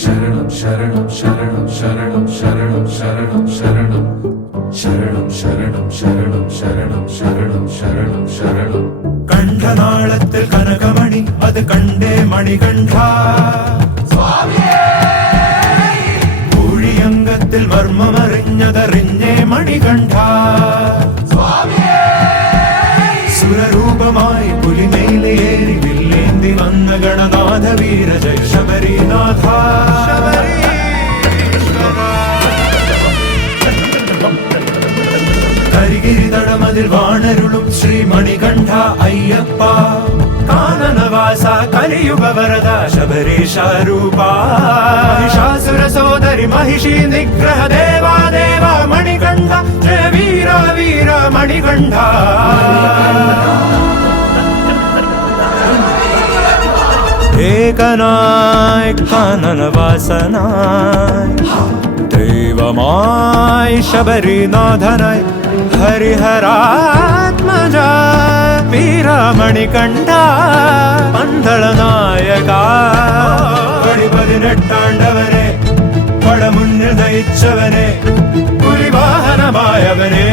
ശരണം ശരണം ശരണം ശരണം ശരണം ശരണം ശരണം ശരണം ശരണം ശരണം ശരണം ശരണം ശരണം ശരണം. കണ്ഠനാളത്തിൽ കനകമണി അത് കണ്ടേ മണികണ്ഠ, പൂഴിയങ്കത്തിൽ മർമ്മമറിഞ്ഞതറിഞ്ഞേ മണികണ്ഠ. സുരരൂപമായി പുലിമേലേറി വില്ലേന്തി വന്ന ഗണനാഥ വീര ജയ ശബരിനാഥ. കരികിരിതടമതിൽ വാണരുളും ശ്രീ മണികണ്ഠ അയ്യപ്പ, കാനനവാസ കലിയുഗ വരദ ശബരീശ രൂപ. മഹിഷാസുര സോദരി മഹിഷി നിഗ്രഹ ദേവാ ദേവ മണികണ്ഠ, ജയ വീര വീര മണികണ്ഠ. ഏകനായി കാനനവാസനായി ദൈവമായി ശബരിനാഥനായി ഹരിഹരാത്മജ വീരമണികണ്ഠ പന്തളനായക. പടി 18 പടമുന്നിൽ നയിച്ചവനെ പുലിവാഹനമായവനെ